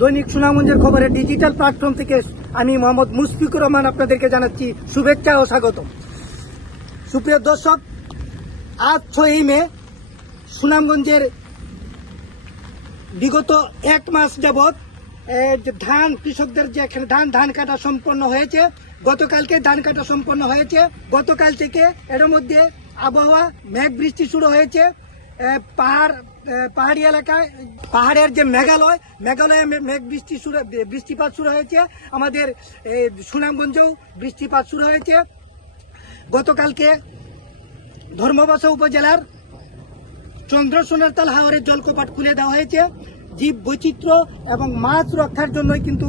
দৈনিক সুনামগঞ্জের খবরের ডিজিটাল প্ল্যাটফর্ম থেকে আমি মোহাম্মদ মুশফিকুর রহমান আপনাদেরকে জানাচ্ছি শুভেচ্ছা ও স্বাগত। সুপ্রিয় দর্শক, আজ 6 মে সুনামগঞ্জের বিগত 1 মাস যাবৎ ধান কৃষকদের যে এখানে ধান কাটা সম্পন্ন হয়েছে, গতকালকে ধান কাটা সম্পন্ন হয়েছে। গতকাল থেকে এর মধ্যে আবহাওয়া মেঘ বৃষ্টি শুরু হয়েছে। পাহাড়ি এলাকায় পাহাড়ের যে মেঘালয়ে মেঘ বৃষ্টিপাত শুরু হয়েছে। আমাদের সুনামগঞ্জেও বৃষ্টিপাত শুরু হয়েছে। গতকালকে ধর্মবাসা উপজেলার চন্দ্রসোনার তাল হাওরের জলকপাট খুলে দেওয়া হয়েছে। জীব বৈচিত্র্য এবং মাছ রক্ষার জন্যই কিন্তু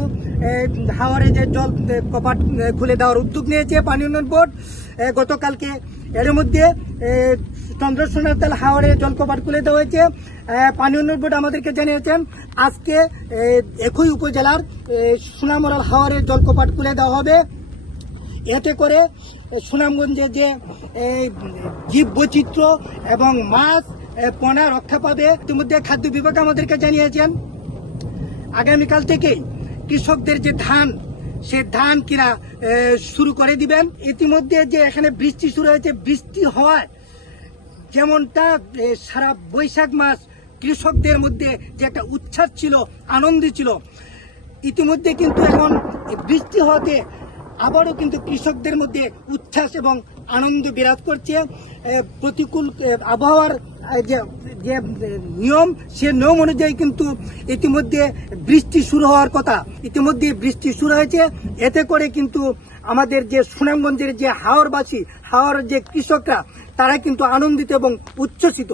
হাওরে যে জল কপাট খুলে দেওয়ার উদ্যোগ নিয়েছে পানি উন্নয়ন বোর্ড। গতকালকে এর মধ্যে চন্দ্রসোনার তাল হাওরে জলকপাট খুলে দেওয়া হয়েছে। পানি উন্নয়ন বোর্ড আমাদেরকে জানিয়েছেন আজকে একই উপজেলার সুনামরাল হাওরে জলকপাট খুলে দেওয়া হবে। এতে করে সুনামগঞ্জে যে জীব বৈচিত্র্য এবং মাছ পোনা রক্ষা পাবে। ইতিমধ্যে খাদ্য বিভাগ আমাদেরকে জানিয়েছেন আগামীকাল থেকেই কৃষকদের যে ধান, সে ধান কিনা শুরু করে দিবেন। ইতিমধ্যে যে এখানে বৃষ্টি শুরু হয়েছে, বৃষ্টি হওয়ায় যেমনটা সারা বৈশাখ মাস কৃষকদের মধ্যে যে একটা উচ্ছ্বাস ছিল, আনন্দ ছিল, ইতিমধ্যে কিন্তু এখন বৃষ্টি হওয়াতে আবারও কিন্তু কৃষকদের মধ্যে উচ্ছ্বাস এবং আনন্দ বিরাজ করছে। প্রতিকূল আবহাওয়ার যে নিয়ম, সে নিয়ম অনুযায়ী কিন্তু ইতিমধ্যে বৃষ্টি শুরু হওয়ার কথা। ইতিমধ্যে বৃষ্টি শুরু হয়েছে। এতে করে কিন্তু আমাদের যে সুনামগঞ্জের যে হাওরবাসী, হাওর যে কৃষকরা, তারা কিন্তু আনন্দিত এবং উচ্ছ্বসিত।